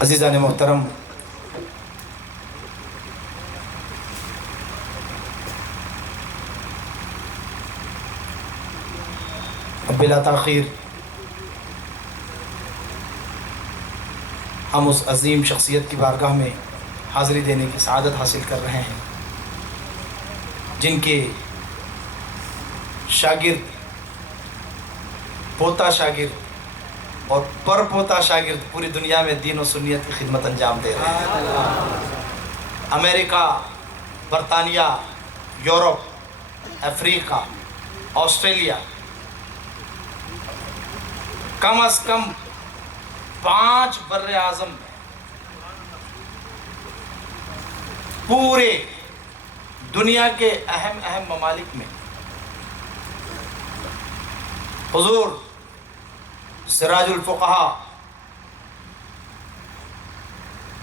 عزیزان محترم، بلا تاخیر ہم اس عظیم شخصیت کی بارگاہ میں حاضری دینے کی سعادت حاصل کر رہے ہیں جن کے شاگرد، پوتا شاگرد اور پر پوتا شاگرد پوری دنیا میں دین و سنیت کی خدمت انجام دے رہے ہیں۔ امریکہ، برطانیہ، یورپ، افریقہ، آسٹریلیا، کم از کم 5 بر اعظم میں پورے دنیا کے اہم ممالک میں حضور سراج الفقہاء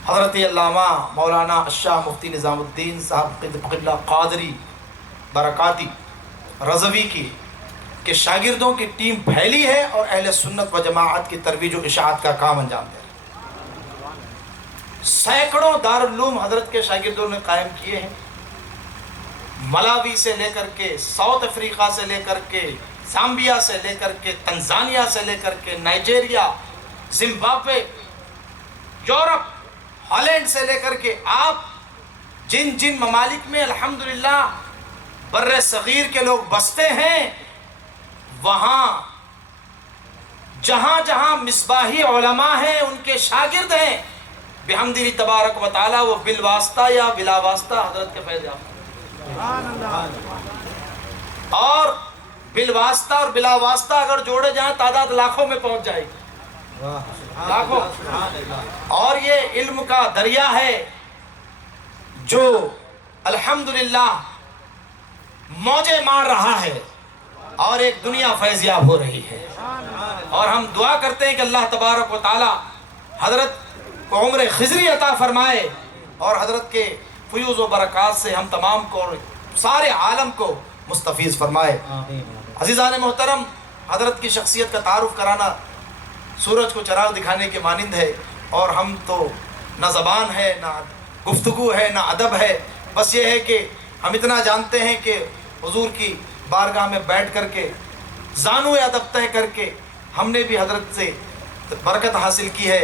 حضرت علامہ مولانا الشاہ مفتی نظام الدین صاحب قبلہ قادری برکاتی رضوی کی کہ شاگردوں کی ٹیم پھیلی ہے اور اہل سنت و جماعت کی ترویج و اشاعت کا کام انجام دے رہے ہیں۔ سینکڑوں دارالعلوم حضرت کے شاگردوں نے قائم کیے ہیں، ملاوی سے لے کر کے ساؤتھ افریقہ سے لے کر کے زامبیا سے لے کر کے تنزانیہ سے لے کر کے نائجیریا، زمبابوے، یورپ، ہالینڈ سے لے کر کے آپ جن ممالک میں الحمدللہ بر صغیر کے لوگ بستے ہیں، وہاں جہاں جہاں مصباحی علماء ہیں، ان کے شاگرد ہیں، بحمد تبارک و تعالی وہ بالواسطہ یا بلا واسطہ حضرت کے فیض یافتہ، اور بالواسطہ اور بلا واسطہ اگر جوڑے جائیں تعداد لاکھوں میں پہنچ جائے گی، لاکھوں۔ اور یہ علم کا دریا ہے جو الحمدللہ موجیں مار رہا ہے اور ایک دنیا فیضیاب ہو رہی ہے، اور ہم دعا کرتے ہیں کہ اللہ تبارک و تعالی حضرت کو عمر خضری عطا فرمائے اور حضرت کے فیوز و برکات سے ہم تمام کو، سارے عالم کو مستفیض فرمائے۔ عزیزان محترم، حضرت کی شخصیت کا تعارف کرانا سورج کو چراغ دکھانے کے مانند ہے، اور ہم تو نہ زبان ہے، نہ گفتگو ہے، نہ ادب ہے، بس یہ ہے کہ ہم اتنا جانتے ہیں کہ حضور کی بارگاہ میں بیٹھ کر کے زانو ادب طے کر کے ہم نے بھی حضرت سے برکت حاصل کی ہے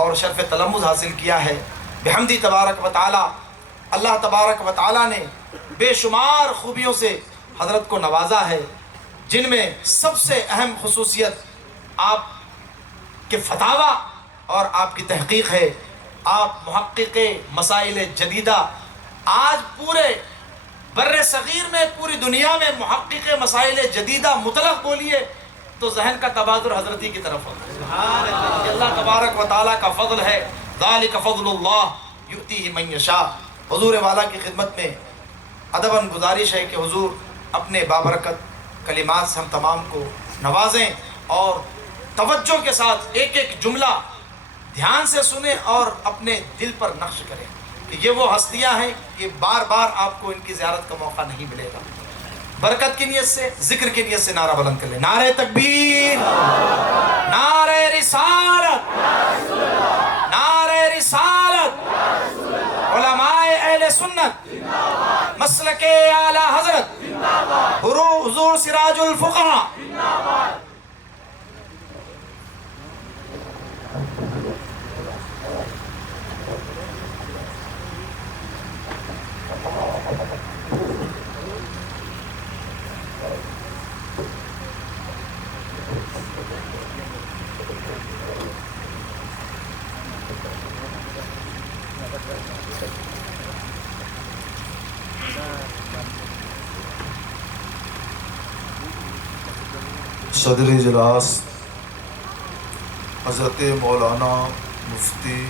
اور شرف تلمذ حاصل کیا ہے۔ بحمدی تبارک و تعالی، اللہ تبارک و تعالی نے بے شمار خوبیوں سے حضرت کو نوازا ہے، جن میں سب سے اہم خصوصیت آپ کے فتاوی اور آپ کی تحقیق ہے۔ آپ محقق مسائل جدیدہ، آج پورے بر صغیر میں، پوری دنیا میں محقق مسائل جدیدہ مطلق بولیے تو ذہن کا تبادر حضرتی کی طرف ہوتا ہے۔ یہ اللہ تبارک و تعالیٰ کا فضل ہے، ذالک فضل اللہ یؤتیہ من یشاء۔ حضور والا کی خدمت میں ادباً گزارش ہے کہ حضور اپنے بابرکت کلمات سے ہم تمام کو نوازیں اور توجہ کے ساتھ ایک ایک جملہ دھیان سے سنیں اور اپنے دل پر نقش کریں کہ یہ وہ ہستیاں ہیں، یہ بار بار آپ کو ان کی زیارت کا موقع نہیں ملے گا۔ برکت کی نیت سے، ذکر کی نیت سے نعرہ بلند کر لیں، نعرہ تکبیر، نعرہ رسالت، نعرہ رسالت، علماء اہل سنت، مسلک اعلی حضرت حضور سراج الفقہاء۔ صدر اجلاس حضرت مولانا مفتی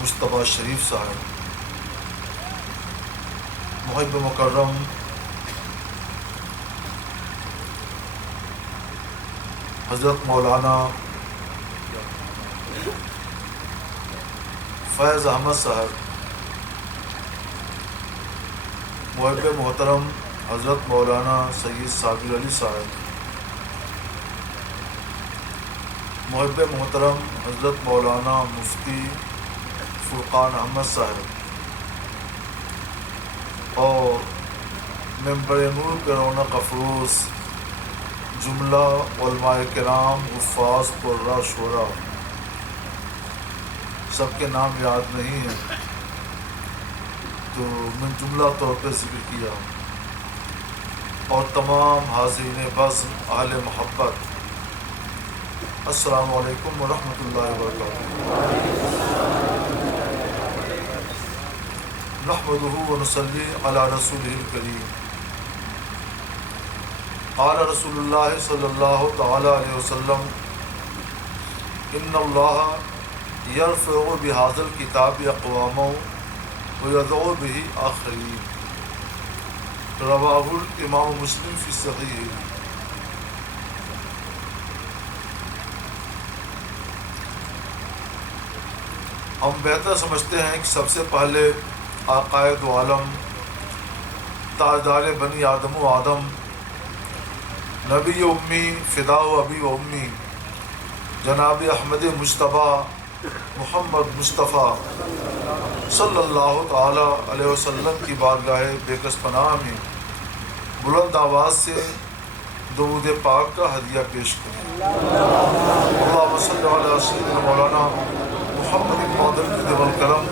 مصطفیٰ شریف صاحب، محب مکرم حضرت مولانا فیض احمد صاحب، محب محترم حضرت مولانا سید صابر علی صاحب، محب محترم حضرت مولانا مفتی فرقان احمد صاحب اور ممبر نور کے رونق افروز جملہ علماء کرام، حفاظ، قراء، شعراء، سب کے نام یاد نہیں ہیں تو میں جملہ طور پہ ذکر کیا، اور تمام حاضرین بزم اہل محبت، السلام علیکم ورحمۃ اللہ وبرکاتہ۔ نحمدہ ونصلی علی رسولہ الکریم۔ قال رسول اللہ صلی اللہ تعالی علیہ وسلم ان اللہ یرفع بہذا الکتاب اقواما ویضع به آخرین، رواہ الامام مسلم فی صحیح۔ ہم بہتر سمجھتے ہیں کہ سب سے پہلے آقائے دو عالم، تاجدار بنی آدم و آدم، نبی امی، فدا و ابی و امی، جناب احمد مجتبیٰ محمد مصطفیٰ صلی اللہ تعالی علیہ وسلم کی بارگاہ بےکس پناہ میں بلند آواز سے درود پاک کا ہدیہ پیش کریں۔ اللہم صلی علی سیدنا مولانا محمد معدل جود والکرم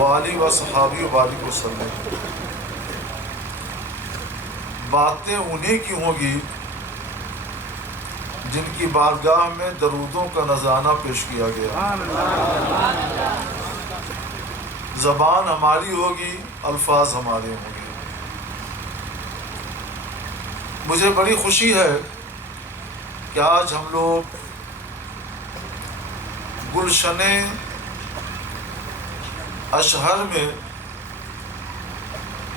وآلہ و صحابہ وبارک وسلم۔ باتیں انہی کی ہوں گی جن کی بارگاہ میں درودوں کا نذرانہ پیش کیا گیا۔ زبان ہماری ہوگی، الفاظ ہمارے ہوں گے۔ مجھے بڑی خوشی ہے کہ آج ہم لوگ گلشن اشہر میں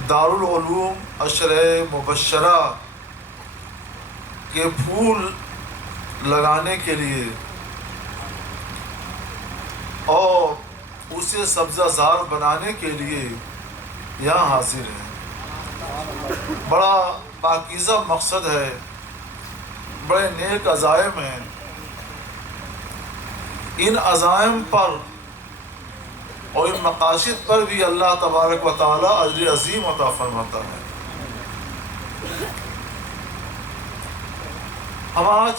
دارالعلوم اشر مبشرہ کے پھول لگانے کے لیے اور اسے سبزہ زار بنانے کے لیے یہاں حاضر ہیں۔ بڑا پاکیزہ مقصد ہے، بڑے نیک عزائم ہیں۔ ان عزائم پر اور ان مقاصد پر بھی اللہ تبارک و تعالی اجر عظیم عطا فرماتا ہے۔ ہم آج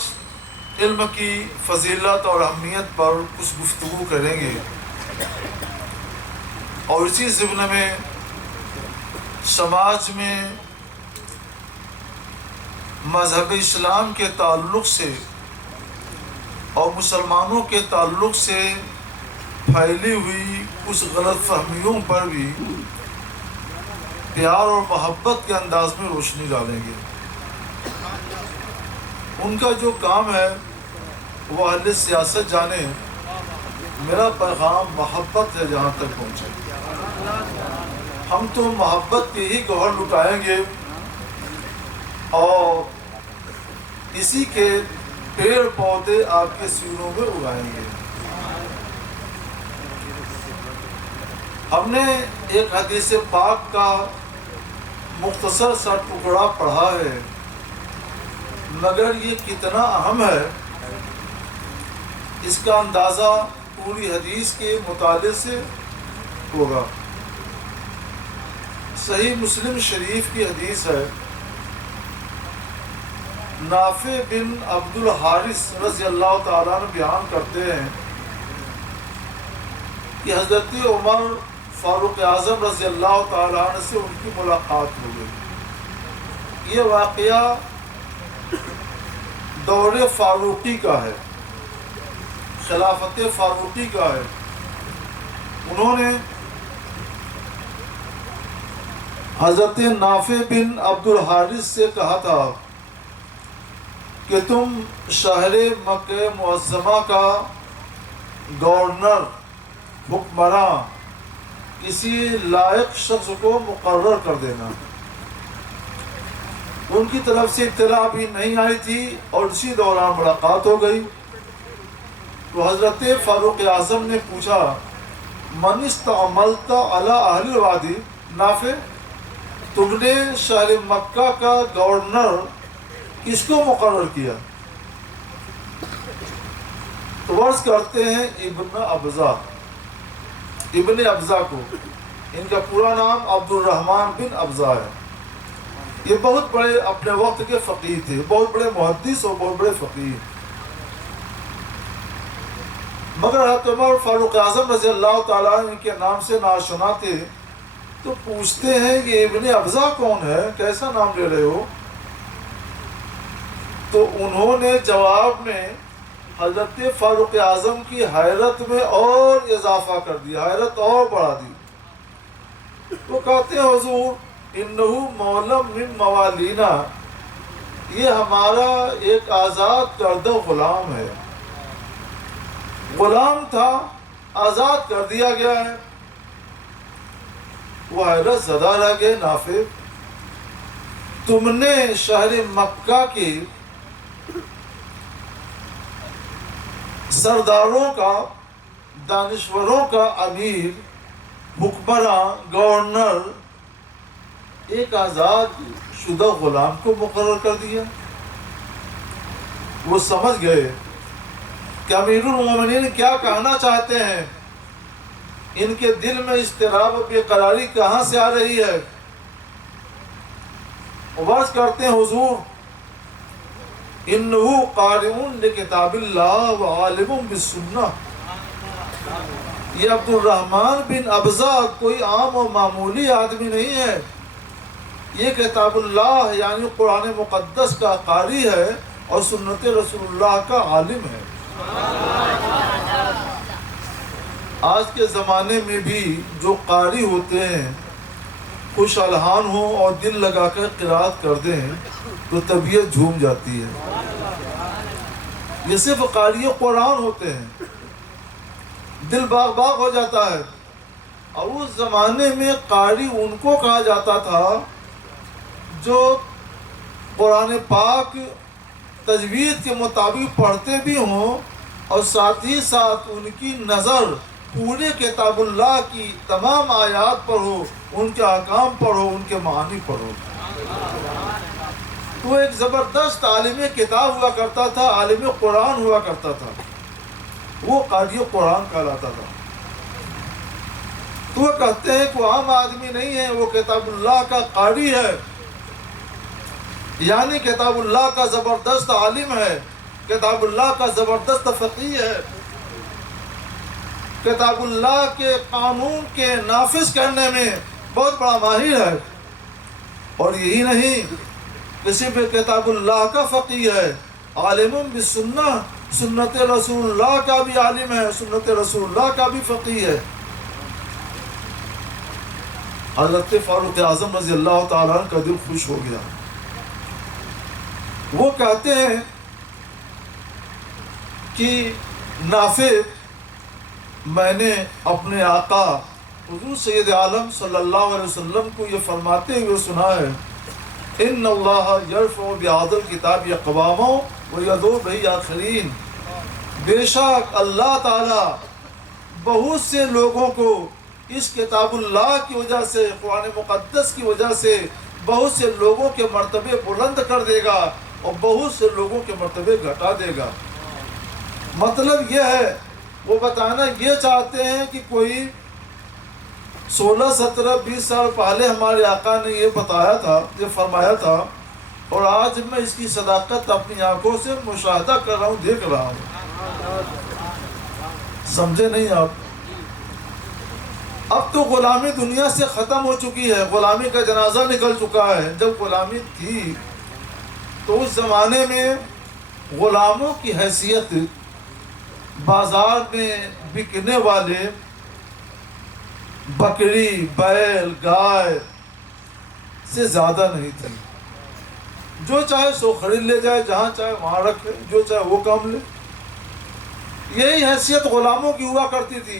علم کی فضیلت اور اہمیت پر کچھ گفتگو کریں گے، اور اسی ضمن میں سماج میں مذہب اسلام کے تعلق سے اور مسلمانوں کے تعلق سے پھیلی ہوئی کچھ غلط فہمیوں پر بھی پیار اور محبت کے انداز میں روشنی ڈالیں گے۔ ان کا جو کام ہے وہ اہل سیاست جانے، میرا پیغام محبت ہے جہاں تک پہنچے۔ ہم تو محبت کے ہی گوہر لٹائیں گے اور اسی کے پیڑ پودے آپ کے سینوں میں اگائیں گے۔ ہم نے ایک حدیث پاک کا مختصر سا ٹکڑا پڑھا ہے، مگر یہ کتنا اہم ہے اس کا اندازہ پوری حدیث کے مطالعے سے ہوگا۔ صحیح مسلم شریف کی حدیث ہے، نافع بن عبد الحارث رضی اللہ تعالیٰ عنہ بیان کرتے ہیں کہ حضرت عمر فاروق اعظم رضی اللہ تعالیٰ عنہ سے ان کی ملاقات ہو گئی۔ یہ واقعہ دور فاروقی کا ہے، خلافت فاروقی کا ہے۔ انہوں نے حضرت نافع بن عبد الحارث سے کہا تھا کہ تم شہر مکہ معظمہ کا گورنر، حکمراں، کسی لائق شخص کو مقرر کر دینا۔ ان کی طرف سے اطلاع بھی نہیں آئی تھی اور اسی دوران ملاقات ہو گئی۔ تو حضرت فاروق اعظم نے پوچھا، من استعملت علی اہل الوادی؟ نافع، تم نے شہر مکہ کا گورنر کس کو مقرر کیا؟ تو عرض کرتے ہیں ابن ابزا کو، ان کا پورا نام عبد الرحمن بن ابزا ہے۔ یہ بہت بڑے اپنے وقت کے فقیہ تھے، بہت بڑے محدث اور بہت بڑے فقیہ، مگر حضرت عمر فاروق اعظم رضی اللہ تعالیٰ ان کے نام سے ناشنا تھے۔ تو پوچھتے ہیں کہ ابن ابزا کون ہے، کیسا نام لے رہے ہو؟ تو انہوں نے جواب میں حضرت فاروق اعظم کی حیرت میں اور اضافہ کر دیا، حیرت اور بڑھا دی۔ وہ کہتے ہیں حضور انہو مولم من موالینا، یہ ہمارا ایک آزاد کردہ غلام ہے، غلام تھا آزاد کر دیا گیا ہے۔ وہ حیرت زدہ رہ گئے۔ نافع، تم نے شہر مکہ کے سرداروں کا، دانشوروں کا امیر، حکمراں، گورنر، ایک آزاد شدہ غلام کو مقرر کر دیا۔ وہ سمجھ گئے کہ امیر المومنین کیا کہنا چاہتے ہیں، ان کے دل میں اضطراب و بے قراری کہاں سے آ رہی ہے۔ عرض کرتے ہیں حضور انہو قارئ لکتاب اللہ وعالم بالسنہ، یہ عبد الرحمن بن ابزا کوئی عام و معمولی آدمی نہیں ہے، یہ کتاب اللہ یعنی قرآن مقدس کا قاری ہے اور سنت رسول اللہ کا عالم ہے۔ آج کے زمانے میں بھی جو قاری ہوتے ہیں خوش الحان ہوں اور دل لگا کر قرات کر دیں تو طبیعت جھوم جاتی ہے۔ یہ صرف قاری قرآن ہوتے ہیں، دل باغ باغ ہو جاتا ہے۔ اور اس زمانے میں قاری ان کو کہا جاتا تھا جو قرآن پاک تجوید کے مطابق پڑھتے بھی ہوں اور ساتھ ہی ساتھ ان کی نظر پورے کتاب اللہ کی تمام آیات پر ہو، ان کے احکام پر ہو، ان کے معانی پر ہو۔ تو ایک زبردست عالم کتاب ہوا کرتا تھا، عالم قرآن ہوا کرتا تھا، وہ قاری قرآن کہلاتا تھا۔ تو وہ کہتے ہیں کہ وہ عام آدمی نہیں ہے، وہ کتاب اللہ کا قاری ہے، یعنی کتاب اللہ کا زبردست عالم ہے، کتاب اللہ کا زبردست فقیہ ہے، کتاب اللہ کے قانون کے نافذ کرنے میں بہت بڑا ماہر ہے۔ اور یہی نہیں کہ صرف کتاب اللہ کا فقیہ ہے، عالم بالسنہ، سنت رسول اللہ کا بھی عالم ہے، سنت رسول اللہ کا بھی فقیہ ہے۔ حضرت فاروق اعظم رضی اللہ تعالیٰ کا دل خوش ہو گیا۔ وہ کہتے ہیں کہ نافع، میں نے اپنے آقا حضور سید عالم صلی اللہ علیہ وسلم کو یہ فرماتے ہوئے سنا ہے، ان اللہ یرفع بہذا الکتاب اقواما ویضع بہ آخرین، بے شک اللہ تعالی بہت سے لوگوں کو اس کتاب اللہ کی وجہ سے، قرآن مقدس کی وجہ سے بہت سے لوگوں کے مرتبے بلند کر دے گا اور بہت سے لوگوں کے مرتبے گھٹا دے گا۔ مطلب یہ ہے، وہ بتانا یہ چاہتے ہیں کہ کوئی 16, 17, 20 سال پہلے ہمارے آقا نے یہ بتایا تھا، یہ فرمایا تھا، اور آج میں اس کی صداقت اپنی آنکھوں سے مشاہدہ کر رہا ہوں، دیکھ رہا ہوں۔ سمجھے نہیں آپ؟ اب تو غلامی دنیا سے ختم ہو چکی ہے، غلامی کا جنازہ نکل چکا ہے۔ جب غلامی تھی تو اس زمانے میں غلاموں کی حیثیت بازار میں بکنے والے بکری، بیل، گائے سے زیادہ نہیں تھی۔ جو چاہے سو خرید لے جائے، جہاں چاہے وہاں رکھے، جو چاہے وہ کام لے، یہی حیثیت غلاموں کی ہوا کرتی تھی۔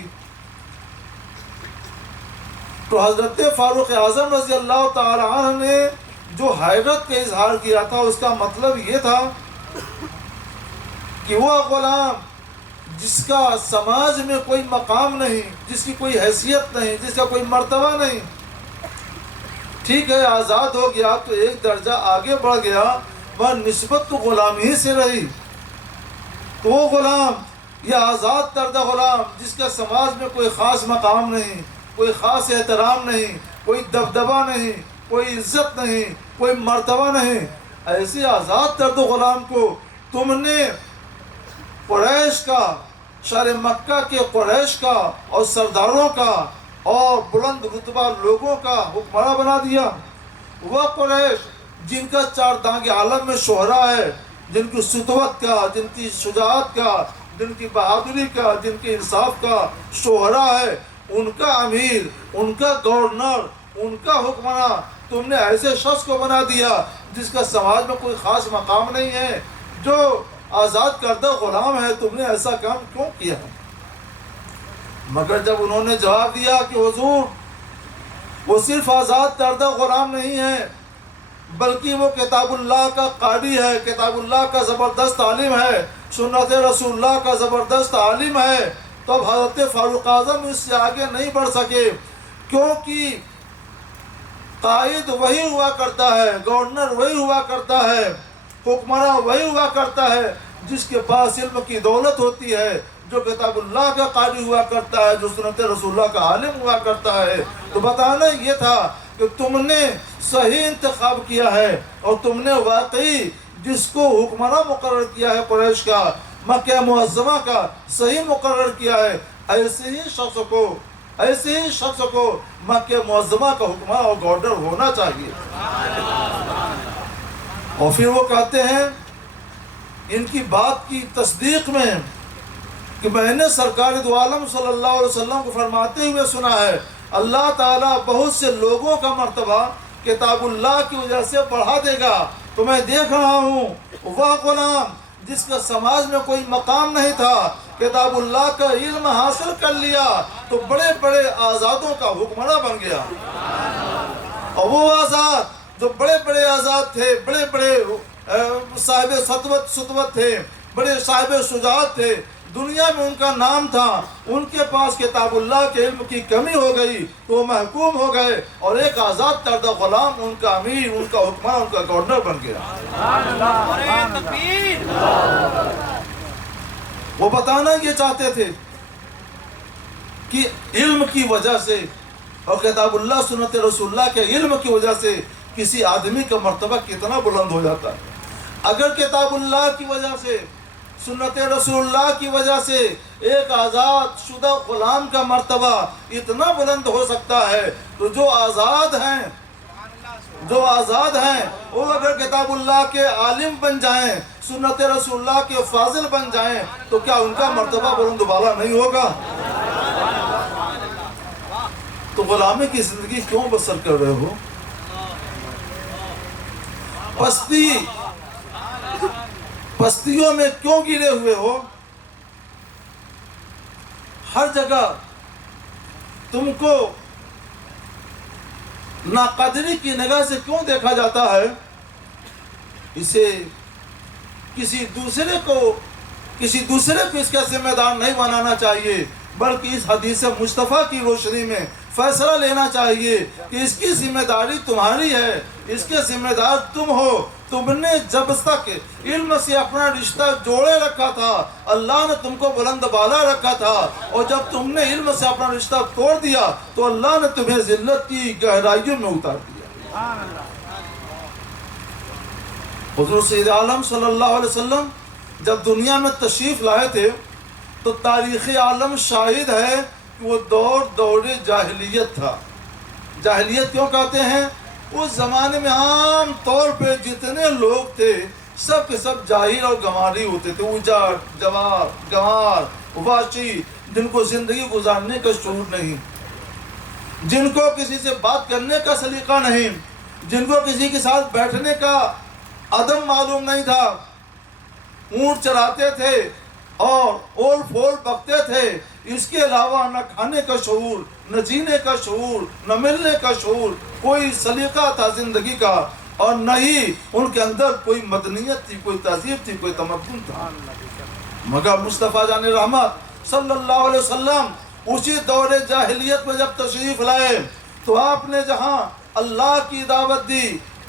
تو حضرت فاروق اعظم رضی اللہ تعالیٰ عنہ نے جو حیرت کا اظہار کیا تھا، اس کا مطلب یہ تھا کہ وہ غلام جس کا سماج میں کوئی مقام نہیں، جس کی کوئی حیثیت نہیں، جس کا کوئی مرتبہ نہیں، ٹھیک ہے آزاد ہو گیا تو ایک درجہ آگے بڑھ گیا، وہ نسبت تو غلامی ہی سے رہی۔ تو وہ غلام یہ آزاد کردہ غلام جس کا سماج میں کوئی خاص مقام نہیں، کوئی خاص احترام نہیں، کوئی دبدبہ نہیں، کوئی عزت نہیں، کوئی مرتبہ نہیں، ایسے آزاد کردہ غلام کو تم نے قریش کا، شہر مکہ کے قریش کا اور سرداروں کا اور بلند رتبہ لوگوں کا حکمراں بنا دیا۔ وہ قریش جن کا چار دانگ عالم میں شہرہ ہے، جن کی سطوت کا، جن کی شجاعت کا، جن کی بہادری کا، جن کے انصاف کا شہرہ ہے، ان کا امیر، ان کا گورنر، ان کا حکمراں تم نے ایسے شخص کو بنا دیا جس کا سماج میں کوئی خاص مقام نہیں ہے، جو آزاد کردہ غلام ہے۔ تم نے ایسا کام کیوں کیا؟ مگر جب انہوں نے جواب دیا کہ حضور وہ صرف آزاد کردہ غلام نہیں ہے، بلکہ وہ کتاب اللہ کا قاری ہے، کتاب اللہ کا زبردست عالم ہے، سنت رسول اللہ کا زبردست عالم ہے، تو اب حضرت فاروق اعظم اس سے آگے نہیں بڑھ سکے، کیونکہ قائد وہی ہوا کرتا ہے، گورنر وہی ہوا کرتا ہے، حکمراں وہی ہوا کرتا ہے جس کے پاس علم کی دولت ہوتی ہے، جو کتاب اللہ کا قاری ہوا کرتا ہے، جو سنت رسول اللہ کا عالم ہوا کرتا ہے۔ تو بتانا یہ تھا کہ تم نے صحیح انتخاب کیا ہے، اور تم نے واقعی جس کو حکمراں مقرر کیا ہے قریش کا، مکہ معظمہ کا صحیح مقرر کیا ہے، ایسے ہی شخص کو مکہ معظمہ کا حکمراں اور گورنر ہونا چاہیے۔ اور پھر وہ کہتے ہیں ان کی بات کی تصدیق میں کہ میں نے سرکار دو عالم صلی اللہ علیہ وسلم کو فرماتے ہوئے سنا ہے، اللہ تعالیٰ بہت سے لوگوں کا مرتبہ کتاب اللہ کی وجہ سے بڑھا دے گا۔ تو میں دیکھ رہا ہوں وہ غلام جس کا سماج میں کوئی مقام نہیں تھا، کتاب اللہ کا علم حاصل کر لیا تو بڑے بڑے آزادوں کا حکمراں بن گیا۔ اور وہ آزاد جو بڑے بڑے آزاد تھے، بڑے بڑے صاحب سطوت تھے، بڑے صاحب شجاعت تھے، دنیا میں ان کا نام تھا، ان کے پاس کتاب اللہ کے علم کی کمی ہو گئی تو وہ محکوم ہو گئے، اور ایک آزاد کردہ غلام ان کا امیر، ان کا حکمراں، ان کا گورنر بن گیا۔ وہ بتانا یہ چاہتے تھے کہ علم کی وجہ سے اور کتاب اللہ سنت رسول اللہ کے علم کی وجہ سے کسی آدمی کا مرتبہ کتنا بلند ہو جاتا ہے۔ اگر کتاب اللہ کی وجہ سے، سنت رسول اللہ کی وجہ سے ایک آزاد شدہ غلام کا مرتبہ اتنا بلند ہو سکتا ہے، تو جو آزاد ہیں وہ اگر کتاب اللہ کے عالم بن جائیں، سنت رسول اللہ کے فاضل بن جائیں، تو کیا ان کا مرتبہ بلند بالا نہیں ہوگا؟ تو غلامی کی زندگی کیوں بسر کر رہے ہو؟ پستیوں میں کیوں گرے ہوئے ہو؟ ہر جگہ تم کو ناقدری کی نگاہ سے کیوں دیکھا جاتا ہے؟ اسے کسی دوسرے کو اس کا ذمہ دار نہیں بنانا چاہیے، بلکہ اس حدیث مصطفیٰ کی روشنی میں فیصلہ لینا چاہیے کہ اس کی ذمہ داری تمہاری ہے، اس کے ذمہ دار تم ہو۔ تم نے جب تک علم سے اپنا رشتہ جوڑے رکھا تھا، اللہ نے تم کو بلند بالا رکھا تھا، اور جب تم نے علم سے اپنا رشتہ توڑ دیا تو اللہ نے تمہیں ذلت کی گہرائیوں میں اتار دیا۔ حضور سید عالم صلی اللہ علیہ وسلم جب دنیا میں تشریف لائے تھے تو تاریخ عالم شاہد ہے کہ وہ دور جاہلیت تھا۔ جاہلیت کیوں کہتے ہیں؟ اس زمانے میں عام طور پہ جتنے لوگ تھے سب کے سب جاہل اور گنواری ہوتے تھے، اجاڑ، گنوار، واشی، جن کو زندگی گزارنے کا شعور نہیں، جن کو کسی سے بات کرنے کا سلیقہ نہیں، جن کو کسی کے ساتھ بیٹھنے کا ادب معلوم نہیں تھا، اونٹ چراتے تھے اور اول پھول بکتے تھے، اس کے علاوہ نہ کھانے کا شعور، نہ جینے کا شعور، نہ ملنے کا شعور، کوئی سلیقہ تھا زندگی کا، اور نہ ہی ان کے اندر کوئی مدنیت تھی، کوئی تہذیب تھی، کوئی تمدن تھا۔ مگر مصطفیٰ جان رحمت صلی اللہ علیہ وسلم اسی دور جاہلیت میں جب تشریف لائے تو آپ نے جہاں اللہ کی دعوت دی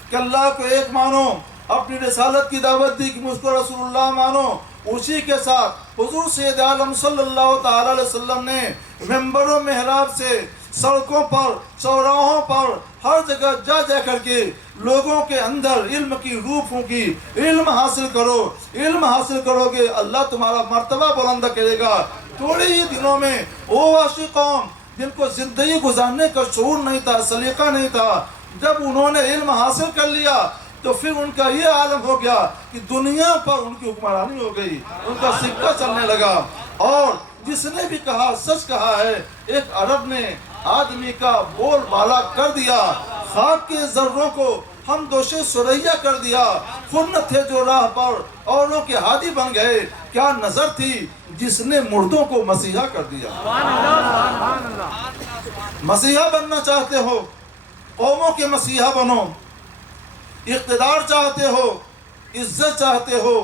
کہ اللہ کو ایک مانو، اپنی رسالت کی دعوت دی کہ مجھ کو رسول اللہ مانو، اسی کے ساتھ حضور سید عالم صلی اللہ تعالی علیہ وسلم نے منبر و محراب سے سڑکوں پر چوراہوں پر ہر جگہ جا جا کر کے لوگوں کے اندر علم کی روح پھونکی، علم حاصل کرو، علم حاصل کرو گے اللہ تمہارا مرتبہ بلند کرے گا۔ تھوڑے ہی دنوں میں وہ عاشق قوم جن کو زندگی گزارنے کا شعور نہیں تھا، سلیقہ نہیں تھا، جب انہوں نے علم حاصل کر لیا تو پھر ان کا یہ عالم ہو گیا کہ دنیا پر ان کی حکمرانی ہو گئی، ان کا سکہ چلنے لگا۔ اور جس نے بھی کہا سچ کہا ہے، ایک عرب نے آدمی کا بول بالا کر دیا، خاک کے ذروں کو ہم دوش سریا کر دیا، خود نہ تھے جو راہ پر اوروں کے ہادی بن گئے، کیا نظر تھی جس نے مردوں کو مسیحا کر دیا۔ مسیحا بننا چاہتے ہو، قوموں کے مسیحا بنو، اقتدار چاہتے ہو، عزت چاہتے ہو،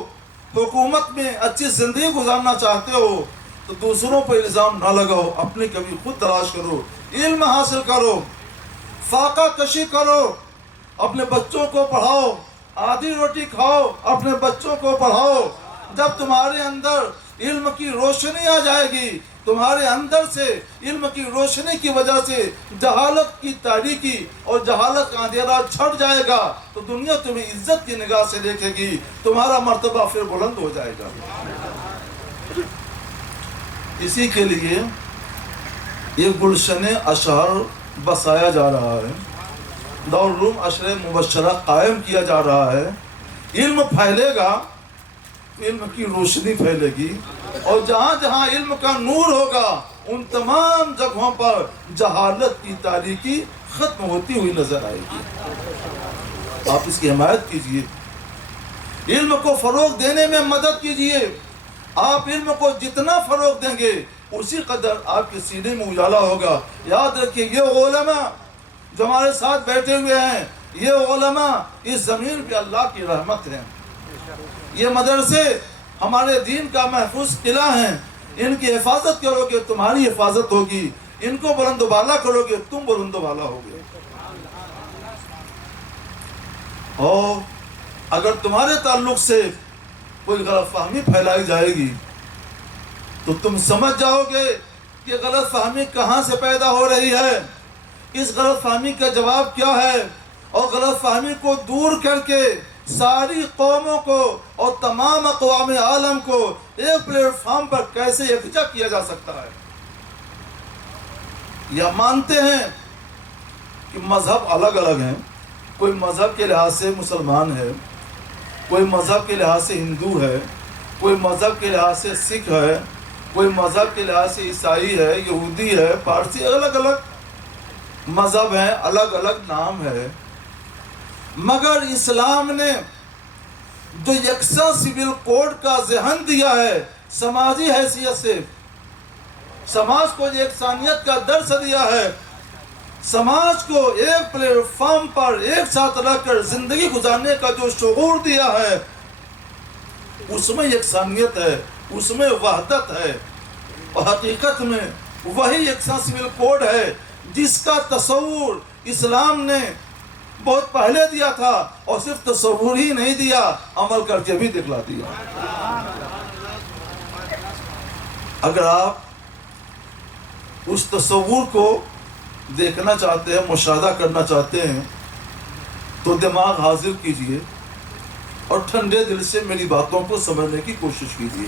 حکومت میں اچھی زندگی گزارنا چاہتے ہو تو دوسروں پر الزام نہ لگاؤ، اپنی کبھی خود تلاش کرو، علم حاصل کرو، فاقہ کشی کرو، اپنے بچوں کو پڑھاؤ، آدھی روٹی کھاؤ، اپنے بچوں کو پڑھاؤ۔ جب تمہارے اندر علم کی روشنی آ جائے گی، تمہارے اندر سے علم کی روشنی کی وجہ سے جہالت کی تاریکی اور جہالت کا اندھیرا چھٹ جائے گا تو دنیا تمہیں عزت کی نگاہ سے دیکھے گی، تمہارا مرتبہ پھر بلند ہو جائے گا۔ اسی کے لیے یہ گلشن اشعار بسایا جا رہا ہے، دارالعلوم اشر مبشرہ قائم کیا جا رہا ہے۔ علم پھیلے گا، علم کی روشنی پھیلے گی، اور جہاں جہاں علم کا نور ہوگا ان تمام جگہوں پر جہالت کی تاریکی ختم ہوتی ہوئی نظر آئے گی۔ آپ اس کی حمایت کیجئے، علم کو فروغ دینے میں مدد کیجئے۔ آپ علم کو جتنا فروغ دیں گے اسی قدر آپ کے سینے میں اجالا ہوگا۔ یاد رکھیے، یہ علماء جو ہمارے ساتھ بیٹھے ہوئے ہیں، یہ علماء اس زمین پہ اللہ کی رحمت ہیں۔ یہ مدرسے ہمارے دین کا محفوظ قلعہ ہیں، ان کی حفاظت کرو گے تمہاری حفاظت ہوگی، ان کو بلند و بالا کرو گے تم بلند و بالا ہوگے۔ اور اگر تمہارے تعلق سے کوئی غلط فہمی پھیلائی جائے گی تو تم سمجھ جاؤ گے کہ غلط فہمی کہاں سے پیدا ہو رہی ہے، اس غلط فہمی کا جواب کیا ہے، اور غلط فہمی کو دور کر کے ساری قوموں کو اور تمام اقوام عالم کو ایک پلیٹ فارم پر کیسے یکجا کیا جا سکتا ہے۔ یا مانتے ہیں کہ مذہب الگ الگ ہیں، کوئی مذہب کے لحاظ سے مسلمان ہے، کوئی مذہب کے لحاظ سے ہندو ہے، کوئی مذہب کے لحاظ سے سکھ ہے، کوئی مذہب کے لحاظ سے عیسائی ہے، یہودی ہے، پارسی، الگ الگ مذہب ہیں، الگ الگ نام ہے۔ مگر اسلام نے جو یکساں سول کوڈ کا ذہن دیا ہے، سماجی حیثیت سے سماج کو یکسانیت کا درس دیا ہے، سماج کو ایک پلیٹ فارم پر ایک ساتھ رکھ کر زندگی گزارنے کا جو شعور دیا ہے، اس میں یکسانیت ہے، اس میں وحدت ہے، اور حقیقت میں وہی یکساں سول کوڈ ہے جس کا تصور اسلام نے بہت پہلے دیا تھا، اور صرف تصور ہی نہیں دیا، عمل کر کے بھی دکھلا دیا۔ اگر آپ اس تصور کو دیکھنا چاہتے ہیں، مشاہدہ کرنا چاہتے ہیں تو دماغ حاضر کیجئے اور ٹھنڈے دل سے میری باتوں کو سمجھنے کی کوشش کیجئے۔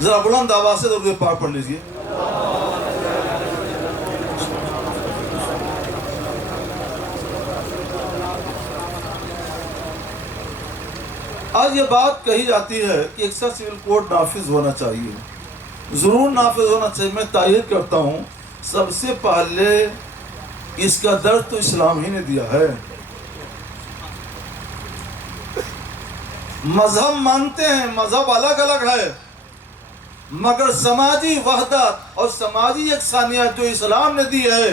ذرا بلند آواز سے درود پاک پڑھ لیجئے۔ آج یہ بات کہی جاتی ہے کہ ایک سول کوڈ نافذ ہونا چاہیے، ضرور نافذ ہونا چاہیے۔ میں تائید کرتا ہوں، سب سے پہلے اس کا درد تو اسلام ہی نے دیا ہے۔ مذہب مانتے ہیں، مذہب الگ الگ ہے، مگر سماجی وحدت اور سماجی یکسانیت جو اسلام نے دی ہے،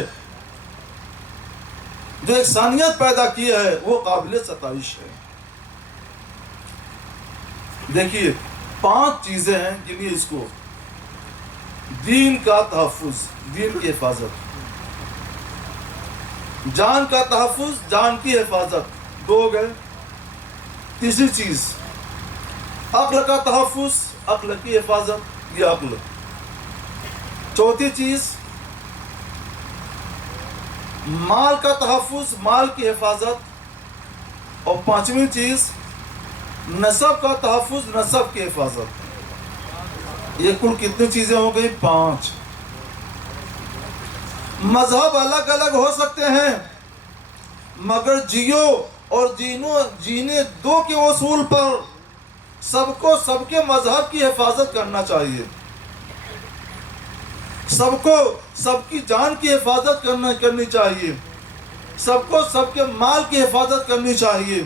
جو یکسانیت پیدا کی ہے، وہ قابل ستائش ہے۔ دیکھیے، 5 چیزیں ہیں جنہیں اس کو دین کا تحفظ، دین کی حفاظت، جان کا تحفظ، جان کی حفاظت، 2 گئے۔ تیسری چیز عقل کا تحفظ، عقل کی حفاظت، یہ عقل. چوتھی چیز مال کا تحفظ، مال کی حفاظت. اور پانچویں چیز نسب کا تحفظ، نسب کی حفاظت. یہ کل کتنی چیزیں ہو گئی؟ 5. مذہب الگ الگ ہو سکتے ہیں مگر جیو اور جینے دو کے اصول پر سب کو سب کے مذہب کی حفاظت کرنا چاہیے. سب کو سب کی جان کی حفاظت کرنی چاہیے. سب کو سب کے مال کی حفاظت کرنی چاہیے.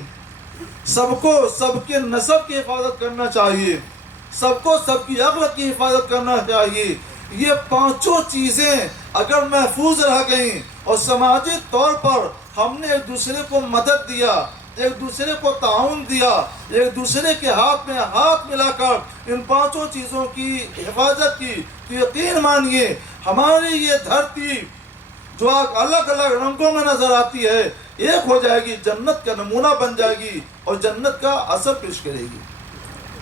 سب کو سب کے نسب کی حفاظت کرنا چاہیے. سب کو سب کی عقل کی حفاظت کرنا چاہیے. یہ 5 چیزیں اگر محفوظ رہ گئیں اور سماجی طور پر ہم نے ایک دوسرے کو مدد دیا، ایک دوسرے کو تعاون دیا، ایک دوسرے کے ہاتھ میں ہاتھ ملا کر ان 5 چیزوں کی حفاظت کی، تو یقین مانیے ہماری یہ دھرتی جو الگ الگ رنگوں میں نظر آتی ہے ایک ہو جائے گی، جنت کا نمونہ بن جائے گی اور جنت کا اثر پیش کرے گی.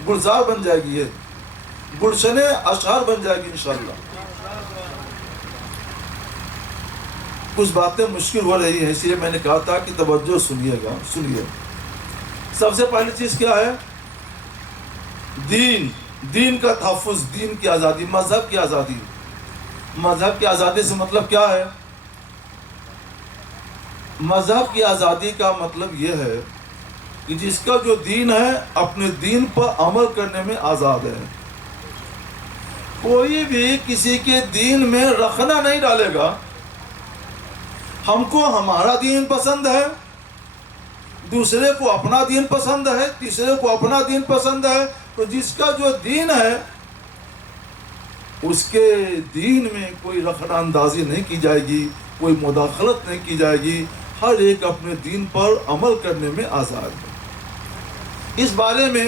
گلزار بن جائے گی، یہ گلشن اشعار بن جائے گی انشاءاللہ. کچھ باتیں مشکل ہو رہی ہیں، اس لیے میں نے کہا تھا کہ توجہ سنیے گا. سنیے، سب سے پہلی چیز کیا ہے؟ دین کا تحفظ، دین کی آزادی، مذہب کی آزادی. مذہب کی آزادی سے مطلب کیا ہے؟ مذہب کی آزادی کا مطلب یہ ہے کہ جس کا جو دین ہے اپنے دین پر عمل کرنے میں آزاد ہے. کوئی بھی کسی کے دین میں رخنا نہیں ڈالے گا. ہم کو ہمارا دین پسند ہے، دوسرے کو اپنا دین پسند ہے، تیسرے کو اپنا دین پسند ہے. تو جس کا جو دین ہے اس کے دین میں کوئی رخنا اندازی نہیں کی جائے گی، کوئی مداخلت نہیں کی جائے گی. ہر ایک اپنے دین پر عمل کرنے میں آزاد ہے. اس بارے میں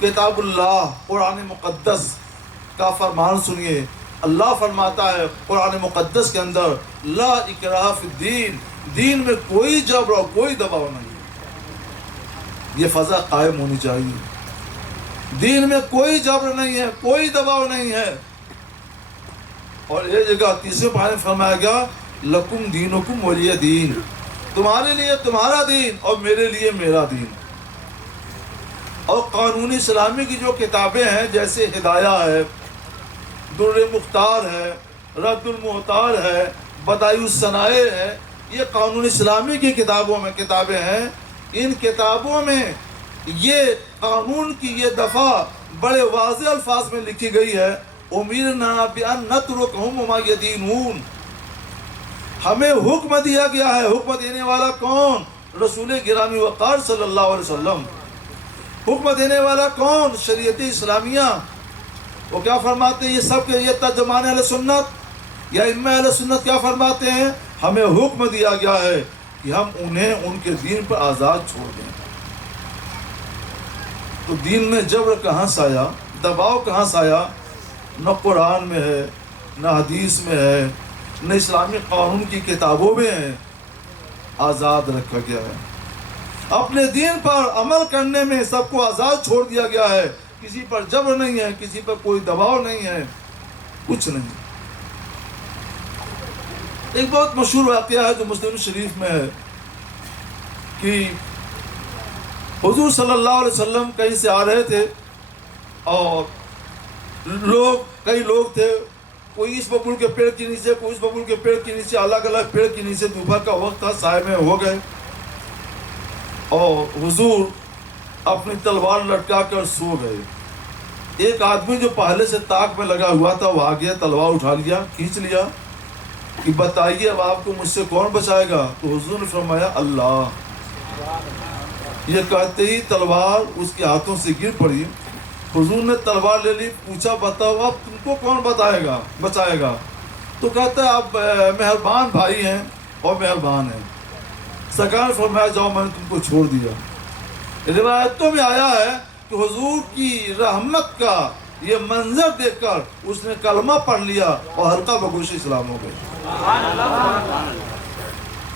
کتاب اللہ قرآن مقدس کا فرمان سنیے. اللہ فرماتا ہے قرآن مقدس کے اندر لا اکراہ فی الدین، دین میں کوئی جبر اور کوئی دباؤ نہیں. یہ فضا قائم ہونی چاہیے. دین میں کوئی جبر نہیں ہے، کوئی دباؤ نہیں ہے. اور یہ جگہ تیسرے پارے میں فرمایا گیا لکم دینکم ولی دین، تمہارے لیے تمہارا دین اور میرے لیے میرا دین. اور قانون اسلامی کی جو کتابیں ہیں جیسے ہدایہ ہے، در مختار ہے، رد المحتار ہے، بدائع الصنائع ہے، یہ قانون اسلامی کی کتابیں ہیں. ان کتابوں میں یہ قانون کی یہ دفعہ بڑے واضح الفاظ میں لکھی گئی ہے امرنا بان نترکہم وما یدینون. ہمیں حکم دیا گیا ہے. حکم دینے والا کون؟ رسول گرامی وقار صلی اللہ علیہ وسلم. حکم دینے والا کون؟ شریعت اسلامیہ. وہ کیا فرماتے ہیں؟ یہ سب کے یہ ترجمان اہل سنت یا ائمہ اہل سنت کیا فرماتے ہیں؟ ہمیں حکم دیا گیا ہے کہ ہم انہیں ان کے دین پر آزاد چھوڑ دیں. تو دین میں جبر کہاں سے آیا؟ دباؤ کہاں سے آیا؟ نہ قرآن میں ہے، نہ حدیث میں ہے، نہ اسلامی قانون کی کتابوں میں ہے. آزاد رکھا گیا ہے. اپنے دین پر عمل کرنے میں سب کو آزاد چھوڑ دیا گیا ہے. کسی پر جبر نہیں ہے، کسی پر کوئی دباؤ نہیں ہے، کچھ نہیں. ایک بہت مشہور واقعہ ہے جو مسلم شریف میں ہے کہ حضور صلی اللہ علیہ وسلم کہیں سے آ رہے تھے اور کئی لوگ تھے، کوئی اس ببول کے پیڑ کے نیچے، کوئی اس ببول کے پیڑ کے نیچے، الگ الگ پیڑ کے نیچے. دوپہر کا وقت تھا، سائے میں ہو گئے اور حضور اپنی تلوار لٹکا کر سو گئے. ایک آدمی جو پہلے سے طاق میں لگا ہوا تھا وہ آ گیا، تلوار اٹھا لیا، کھینچ لیا کہ بتائیے اب آپ کو مجھ سے کون بچائے گا؟ تو حضور نے فرمایا اللہ. یہ کہتے ہی تلوار اس کے ہاتھوں سے گر پڑی. حضور نے تلوار لے لی، پوچھا بتاؤ اب تم کو کون بچائے گا؟ تو کہتا ہے آپ مہربان بھائی ہیں اور مہربان ہیں. سرکار نے فرمایا جاؤ میں نے تم کو چھوڑ دیا. روایتوں میں آیا ہے کہ حضور کی رحمت کا یہ منظر دیکھ کر اس نے کلمہ پڑھ لیا اور حلقہ بگوش اسلام ہو گئے.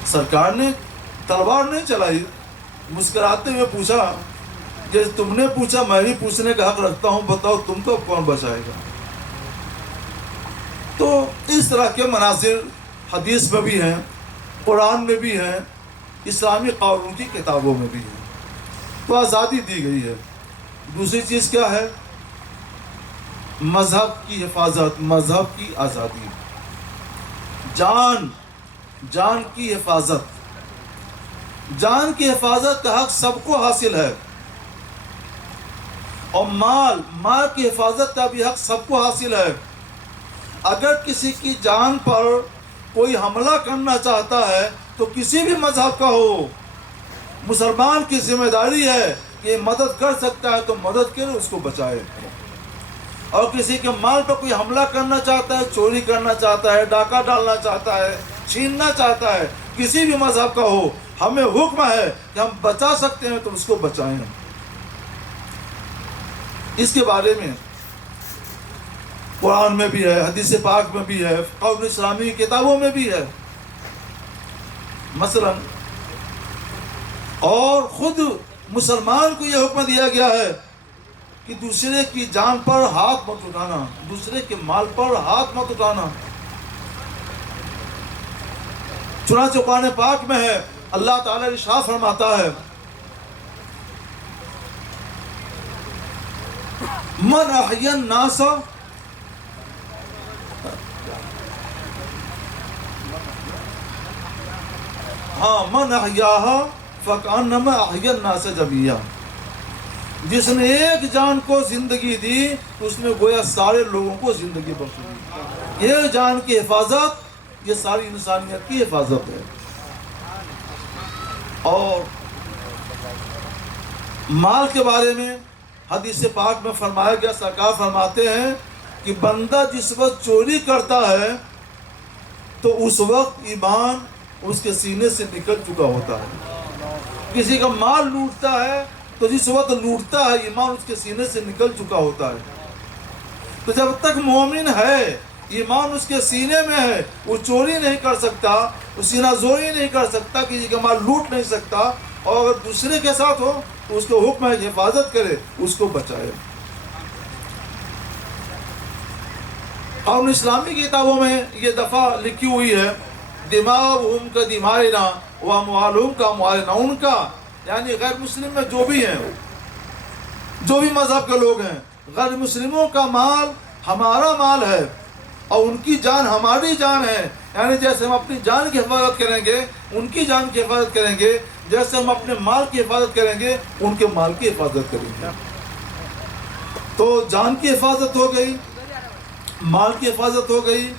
سرکار نے تلوار نہیں چلائی. مسکراتے ہوئے پوچھا جیسے تم نے پوچھا میں بھی پوچھنے کا حق رکھتا ہوں، بتاؤ تم کو کون بچائے گا؟ تو اس طرح کے مناظر حدیث میں بھی ہیں، قرآن میں بھی ہیں، اسلامی قانون کی کتابوں میں بھی ہیں۔ تو آزادی دی گئی ہے۔ دوسری چیز کیا ہے؟ مذہب کی حفاظت، مذہب کی آزادی، جان کی حفاظت۔ جان کی حفاظت کا حق سب کو حاصل ہے، اور مال کی حفاظت کا بھی حق سب کو حاصل ہے۔ اگر کسی کی جان پر کوئی حملہ کرنا چاہتا ہے تو کسی بھی مذہب کا ہو، مسلمان کی ذمہ داری ہے کہ مدد کر سکتا ہے تو مدد کرے، اس کو بچائے۔ اور کسی کے مال پر کوئی حملہ کرنا چاہتا ہے، چوری کرنا چاہتا ہے، ڈاکہ ڈالنا چاہتا ہے، چھیننا چاہتا ہے، کسی بھی مذہب کا ہو، ہمیں حکم ہے کہ ہم بچا سکتے ہیں تو اس کو بچائیں۔ اس کے بارے میں قرآن میں بھی ہے، حدیث پاک میں بھی ہے، قانون اسلامی کتابوں میں بھی ہے مثلا۔ اور خود مسلمان کو یہ حکم دیا گیا ہے کہ دوسرے کی جان پر ہاتھ مت اٹھانا، دوسرے کے مال پر ہاتھ مت اٹھانا۔ چنانچہ قرآن پاک میں ہے، اللہ تعالیٰ ارشاد فرماتا ہے، من احیی الناس من احیاہا فکأنما احیی الناس جمیعا۔ جس نے ایک جان کو زندگی دی اس نے گویا سارے لوگوں کو زندگی بخشی۔ ایک جان کی حفاظت یہ ساری انسانیت کی حفاظت ہے۔ اور مال کے بارے میں حدیث پاک میں فرمایا گیا، سرکار فرماتے ہیں کہ بندہ جس وقت چوری کرتا ہے تو اس وقت ایمان اس کے سینے سے نکل چکا ہوتا ہے۔ کسی کا مال لوٹتا ہے تو جس وقت لوٹتا ہے ایمان اس کے سینے سے نکل چکا ہوتا ہے۔ تو جب تک مومن ہے، ایمان اس کے سینے میں ہے، وہ چوری نہیں کر سکتا، وہ سینہ زوری نہیں کر سکتا، کسی کا مال لوٹ نہیں سکتا۔ اور اگر دوسرے کے ساتھ ہو تو اس کو حکم ہے کہ حفاظت کرے، اس کو بچائے۔ قانون اسلامی کی کتابوں میں یہ دفعہ لکھی ہوئی ہے، دماؤہم کا دمائنا واموالہم کا اموالنا۔ ان کا یعنی غیر مسلم میں جو بھی ہیں، جو بھی مذہب کے لوگ ہیں، غیر مسلموں کا مال ہمارا مال ہے اور ان کی جان ہماری جان ہے۔ یعنی جیسے ہم اپنی جان کی حفاظت کریں گے ان کی جان کی حفاظت کریں گے، جیسے ہم اپنے مال کی حفاظت کریں گے ان کے مال کی حفاظت کریں گے۔ تو جان کی حفاظت ہو گئی، مال کی حفاظت ہو گئی،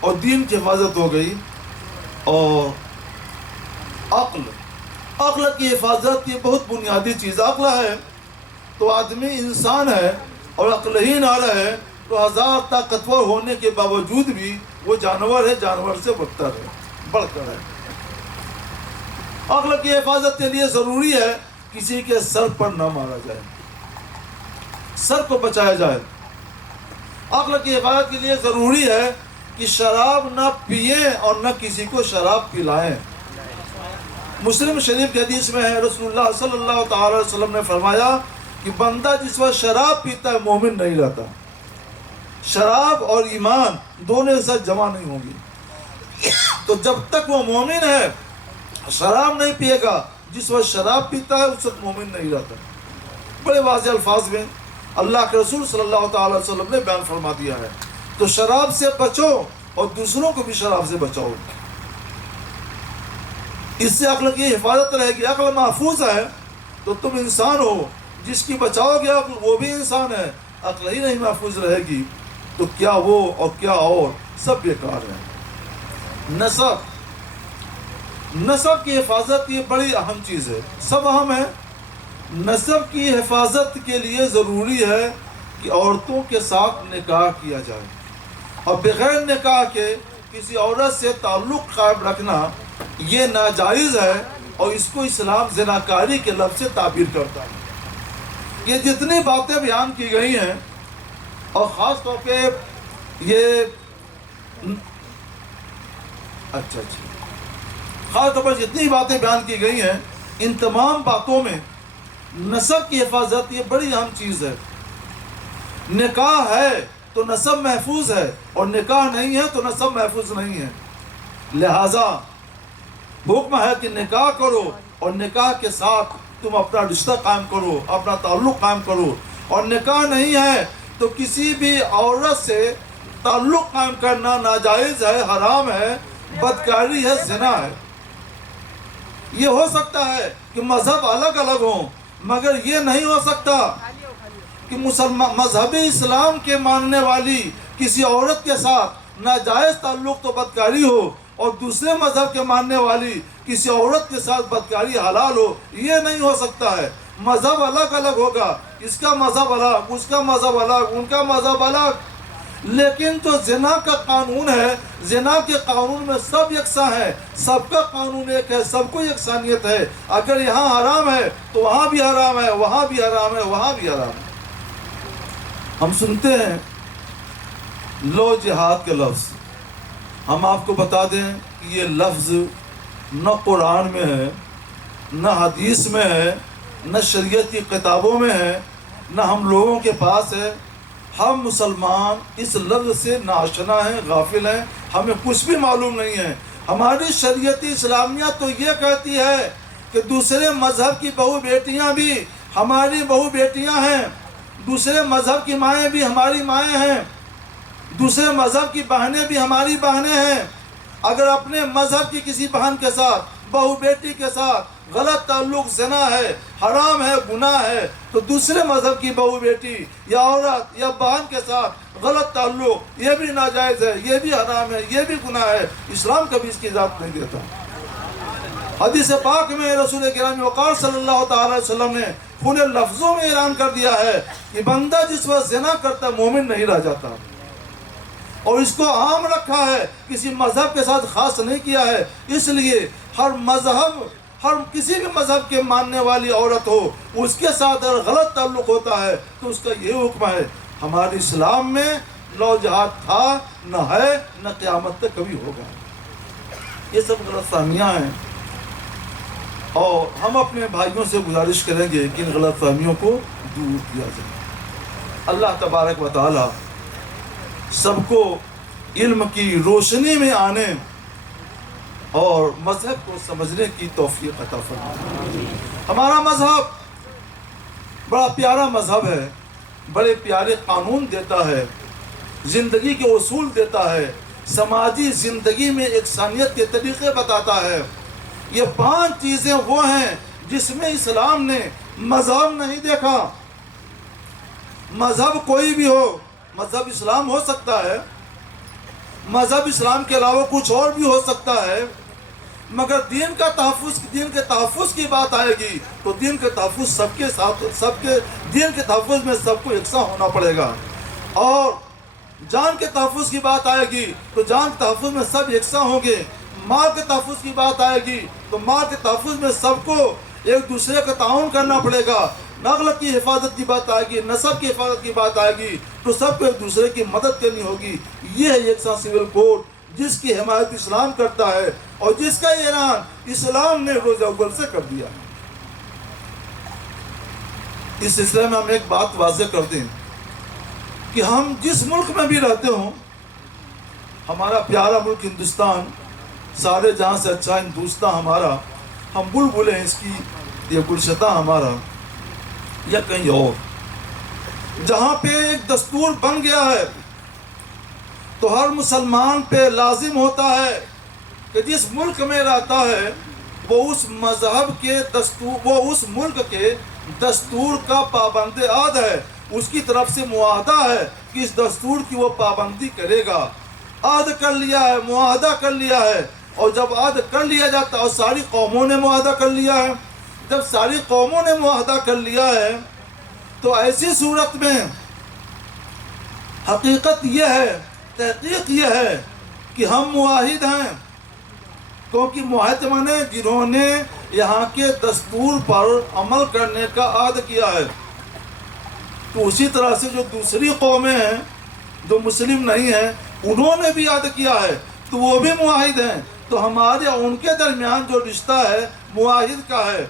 اور دین کی حفاظت ہو گئی۔ اور عقل کی حفاظت یہ بہت بنیادی چیز۔ عقل ہے تو آدمی انسان ہے، اور عقلہین اعلیٰ ہے تو ہزار طاقتور ہونے کے باوجود بھی وہ جانور ہے، جانور سے بڑھ کر ہے۔ عقل کی حفاظت کے لیے ضروری ہے کسی کے سر پر نہ مارا جائے، سر کو بچایا جائے۔ عقل کی حفاظت کے لیے ضروری ہے کہ شراب نہ پیئیں اور نہ کسی کو شراب پلائیں۔ مسلم شریف کی حدیث میں ہے، رسول اللہ صلی اللہ تعالی علیہ وسلم نے فرمایا کہ بندہ جس وقت شراب پیتا ہے مومن نہیں رہتا۔ شراب اور ایمان دونوں ایک ساتھ جمع نہیں ہوں گی۔ تو جب تک وہ مومن ہے شراب نہیں پیے گا، جس وقت شراب پیتا ہے اس وقت مومن نہیں رہتا۔ بڑے واضح الفاظ میں اللہ کے رسول صلی اللہ تعالی علیہ وسلم نے بیان فرما دیا ہے۔ تو شراب سے بچو اور دوسروں کو بھی شراب سے بچاؤ، اس سے عقل کی حفاظت رہے گی۔ عقل محفوظ ہے تو تم انسان ہو، جس کی بچاؤ گے عقل وہ بھی انسان ہے۔ عقل ہی نہیں محفوظ رہے گی تو کیا وہ اور کیا اور سب بیکار ہے۔ نسب کی حفاظت یہ بڑی اہم چیز ہے، سب اہم ہے۔ نسب کی حفاظت کے لیے ضروری ہے کہ عورتوں کے ساتھ نکاح کیا جائے، اور بغیر نکاح کے کسی عورت سے تعلق قائم رکھنا یہ ناجائز ہے، اور اس کو اسلام زناکاری کے لفظ سے تعبیر کرتا ہے۔ یہ جتنی باتیں بیان کی گئی ہیں، اور خاص طور پہ یہ خاص طور پر جتنی باتیں بیان کی گئی ہیں، ان تمام باتوں میں نسب کی حفاظت یہ بڑی اہم چیز ہے. نکاح ہے تو نسب محفوظ ہے اور نکاح نہیں ہے تو نسب محفوظ نہیں ہے. لہذا حکم ہے کہ نکاح کرو اور نکاح کے ساتھ تم اپنا رشتہ قائم کرو, اپنا تعلق قائم کرو. اور نکاح نہیں ہے تو کسی بھی عورت سے تعلق قائم کرنا ناجائز ہے, حرام ہے, بدکاری ہے, زنا ہے. یہ ہو سکتا ہے کہ مذہب الگ الگ ہوں, مگر یہ نہیں ہو سکتا کہ مذہب اسلام کے ماننے والی کسی عورت کے ساتھ ناجائز تعلق تو بدکاری ہو اور دوسرے مذہب کے ماننے والی کسی عورت کے ساتھ بدکاری حلال ہو. یہ نہیں ہو سکتا ہے. مذہب الگ الگ ہوگا, اس کا مذہب الگ, اس کا مذہب الگ, ان کا مذہب الگ, لیکن جو زنا کا قانون ہے, زنا کے قانون میں سب یکساں ہے, سب کا قانون ایک ہے, سب کو یکسانیت ہے. اگر یہاں حرام ہے تو وہاں بھی حرام ہے, وہاں بھی حرام ہے, وہاں بھی حرام ہے. ہم سنتے ہیں لو جہاد کے لفظ. ہم آپ کو بتا دیں کہ یہ لفظ نہ قرآن میں ہے, نہ حدیث میں ہے, نہ شریعت کی کتابوں میں ہے, نہ ہم لوگوں کے پاس ہے. ہم مسلمان اس لفظ سے ناآشنا ہیں, غافل ہیں, ہمیں کچھ بھی معلوم نہیں ہے. ہماری شریعت اسلامیہ تو یہ کہتی ہے کہ دوسرے مذہب کی بہو بیٹیاں بھی ہماری بہو بیٹیاں ہیں, دوسرے مذہب کی مائیں بھی ہماری مائیں ہیں, دوسرے مذہب کی بہنیں بھی ہماری بہنیں ہیں. اگر اپنے مذہب کی کسی بہن کے ساتھ, بہو بیٹی کے ساتھ غلط تعلق زنا ہے, حرام ہے, گناہ ہے, تو دوسرے مذہب کی بہو بیٹی یا عورت یا بہن کے ساتھ غلط تعلق یہ بھی ناجائز ہے, یہ بھی حرام ہے, یہ بھی گناہ ہے. اسلام کبھی اس کی اجازت نہیں دیتا. حدیث پاک میں رسول کرام وقار صلی اللہ تعالی علیہ وسلم نے کھلے لفظوں میں اعلان کر دیا ہے کہ بندہ جس وقت زنا کرتا ہے مومن نہیں رہ جاتا. اور اس کو عام رکھا ہے, کسی مذہب کے ساتھ خاص نہیں کیا ہے. اس لیے ہر مذہب, ہر کسی بھی مذہب کے ماننے والی عورت ہو, اس کے ساتھ اگر غلط تعلق ہوتا ہے تو اس کا یہ حکم ہے. ہمارے اسلام میں لو جہاد تھا, نہ ہے, نہ قیامت تک کبھی ہوگا. یہ سب غلط فہمیاں ہیں اور ہم اپنے بھائیوں سے گزارش کریں گے کہ ان غلط فہمیوں کو دور کیا جائے. اللہ تبارک و تعالی سب کو علم کی روشنی میں آنے اور مذہب کو سمجھنے کی توفیق عطا فرمائے. ہمارا مذہب بڑا پیارا مذہب ہے, بڑے پیارے قانون دیتا ہے, زندگی کے اصول دیتا ہے, سماجی زندگی میں یکسانیت کے طریقے بتاتا ہے. یہ 5 چیزیں وہ ہیں جس میں اسلام نے مذہب نہیں دیکھا. مذہب کوئی بھی ہو, مذہب اسلام ہو سکتا ہے, مذہب اسلام کے علاوہ کچھ اور بھی ہو سکتا ہے, مگر دین کا تحفظ, دین کے تحفظ کی بات آئے گی تو دین کے تحفظ سب کے ساتھ, سب کے دین کے تحفظ میں سب کو یکساں ہونا پڑے گا. اور جان کے تحفظ کی بات آئے گی تو جان کے تحفظ میں سب یکساں ہوں گے. مال کے تحفظ کی بات آئے گی تو مال کے تحفظ میں سب کو ایک دوسرے کا تعاون کرنا پڑے گا. نقل کی حفاظت کی بات آئے گی, نسب کی حفاظت کی بات آئے گی تو سب کو ایک دوسرے کی مدد کرنی ہوگی. یہ ہے یکساں سول کوڈ جس کی حمایت اسلام کرتا ہے اور جس کا اعلان اسلام نے روز اول سے کر دیا. اس سلسلے میں ہم ایک بات واضح کر دیں کہ ہم جس ملک میں بھی رہتے ہوں, ہمارا پیارا ملک ہندوستان, سارے جہاں سے اچھا ہندوستان ہمارا, ہم بلبل ہیں اس کی, یہ گلشتہ ہمارا, یا کہیں اور جہاں پہ ایک دستور بن گیا ہے تو ہر مسلمان پہ لازم ہوتا ہے کہ جس ملک میں رہتا ہے وہ اس مذہب کے دستور, وہ اس ملک کے دستور کا پابند عہد ہے, اس کی طرف سے معاہدہ ہے کہ اس دستور کی وہ پابندی کرے گا. عہد کر لیا ہے, معاہدہ کر لیا ہے, اور جب عہد کر لیا جاتا ہے اور ساری قوموں نے معاہدہ کر لیا ہے, جب ساری قوموں نے معاہدہ کر لیا ہے تو ایسی صورت میں حقیقت یہ ہے, تحقیق یہ ہے کہ ہم معاہد ہیں, کیونکہ معاہد مانے جنہوں نے یہاں کے دستور پر عمل کرنے کا عہد کیا ہے. تو اسی طرح سے جو دوسری قومیں ہیں جو مسلم نہیں ہیں انہوں نے بھی عہد کیا ہے تو وہ بھی معاہد ہیں. تو ہمارے ان کے درمیان جو رشتہ ہے معاہد کا ہے.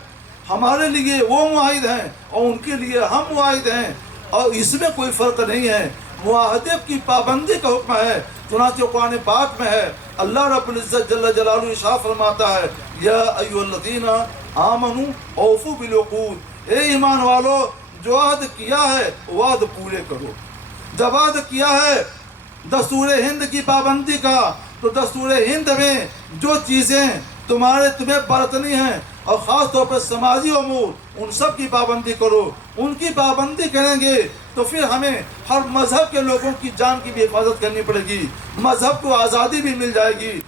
ہمارے لیے وہ معاہد ہیں اور ان کے لیے ہم معاہد ہیں، اور اس میں کوئی فرق نہیں ہے۔ معاہدے کی پابندی کا حکم ہے، چنانچہ قرآن پاک میں ہے، اللہ رب العزت جل جلالہ ارشاد فرماتا ہے، یا ایھا الذین آمنوا اوفوا بالعقود، اے ایمان والو جو عہد کیا ہے وہ عہد پورے کرو۔ جب عہد کیا ہے دستور ہند کی پابندی کا، تو دستور ہند میں جو چیزیں تمہیں برتنی ہیں اور خاص طور پر سماجی امور، ان سب کی پابندی کرو۔ ان کی پابندی کریں گے تو پھر ہمیں ہر مذہب کے لوگوں کی جان کی بھی حفاظت کرنی پڑے گی، مذہب کو آزادی بھی مل جائے گی۔